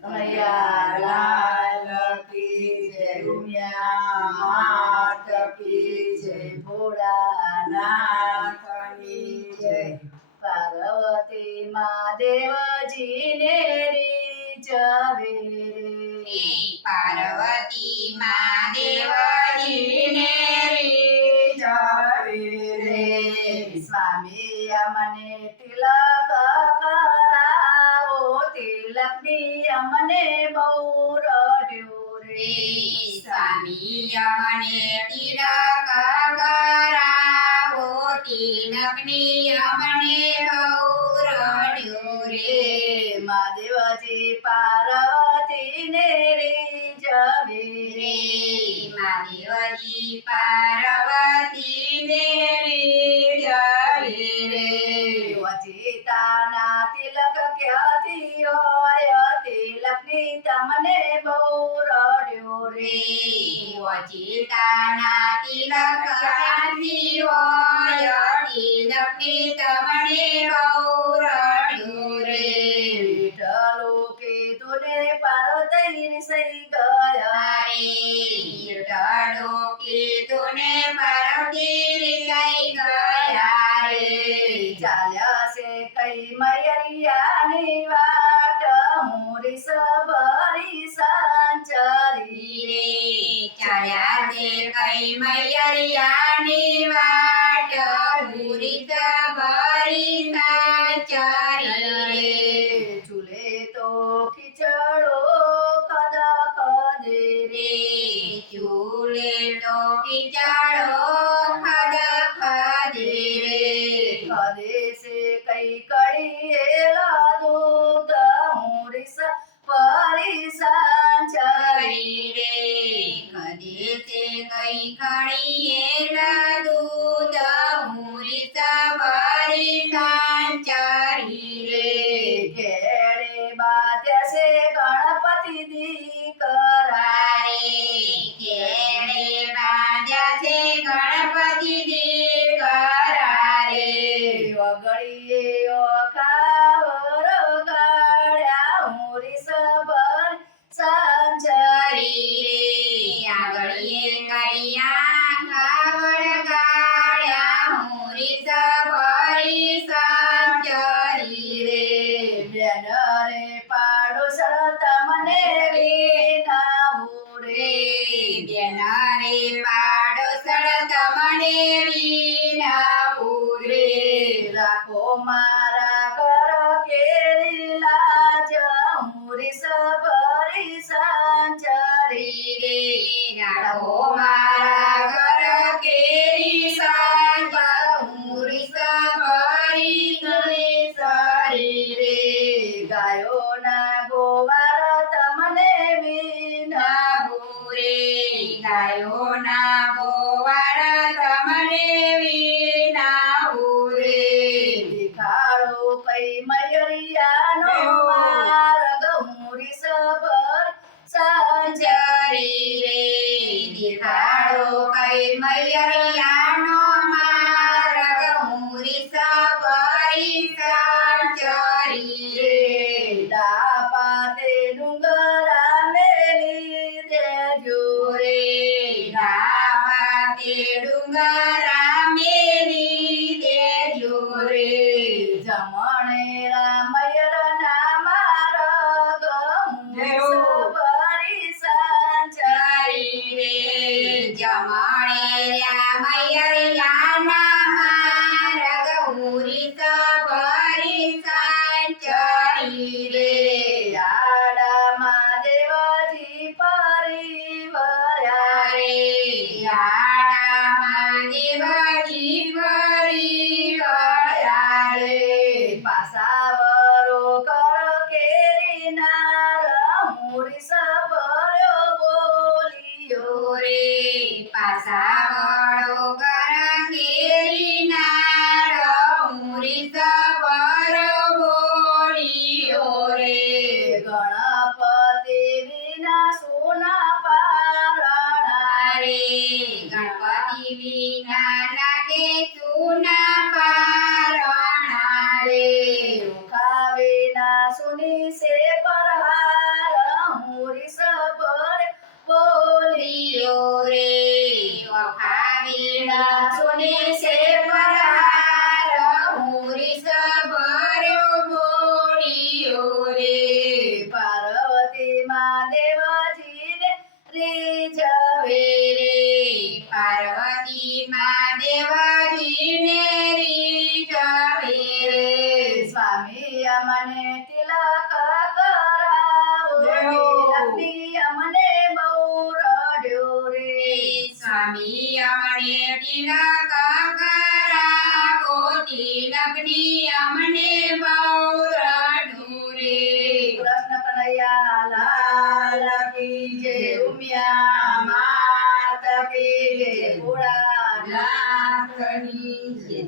કનૈયા લાલ કી જય, ઉમિયા માત કી જય, ભોળાનાથની જય. પાર્વતી મહાદેવજીને રીઝવે રે, પાર્વતી મહાદેવજીને રીઝવે રે. સ્વામી અમને તિલક કરાવો, તિલકની અમને બહુ રડ્યો રે. સ્વામી અમને તિલક કરાવો, તિલકની અમને બહુ રડ્યો રે. મહાદેવજી પાર્વતીને રીઝવે રે, મહાદેવજી પાર્વતીને રીઝવે રે. વચિતાના તિલક ક્યાંથી હોય, તિલકની તમને બહુ રડ્યો રે. વચિતાના તિલક ક્યાંથી હોય, તિલકની તમને બહુ રડ્યો રે. વિઠ્ઠલો કીધું ને પાર્વતી સઈ ગયા રે. વિઠ્ઠલો કીધું ને પાર્વતી લઈ ગયા રે. ચાલ્યા છે કઈ મયરિયાની વાટ, મોરી સબરી સાંચરી રે. ચાલ્યા છે કઈ મૈયરિયાની વાટ, પૂરી ભરી સાચરી રે. ચૂલે તો ખીચડો ખદ ખદે રે. ચૂલે તો ખીચડો ખદ ખદે રે. ખદે છે કઈ કડીએલા દૂધ, મોરી સબરી સાંચરી રે. કદે તે કઈ કળીએલા દૂધ, મૂરી ભરી સાચરી રે. ઘેડે બાધ્યા છે ગણપતિ દીકરા રે. ઘેડે બાંધ્યા છે ગણપતિ દીકરા રે. વગડીએ ઓખાવર ગાળ્યા, મોરી સબર સાંચરી રે. આગળીએ કૈયા ખાવડ ગાળ્યા, મૂરી ભરી સાચરી રે. બેન રે પાડોશણ તમને વિનાવું રે. બેના રે પાડોશણ તમને વિનાવું રે. રાખો મારા ઘર કેરી લાજ, મોરી સબરી સાંચરી રે. રાખો મારા ઘર કેરી સાંજ, મૂરી ભરી સાચરી રે. ગાયોના ગોવાર તમને વિનાવું રે. ગાયોના ગોવાળ તમને વિનાવું રે. ભિખાર તિલકની અમને બહુ રડું રે કૃષ્ણ કનૈયા લાલ કી જય ઉમિયા માત કી જય ભોળાનાથ નાથની જય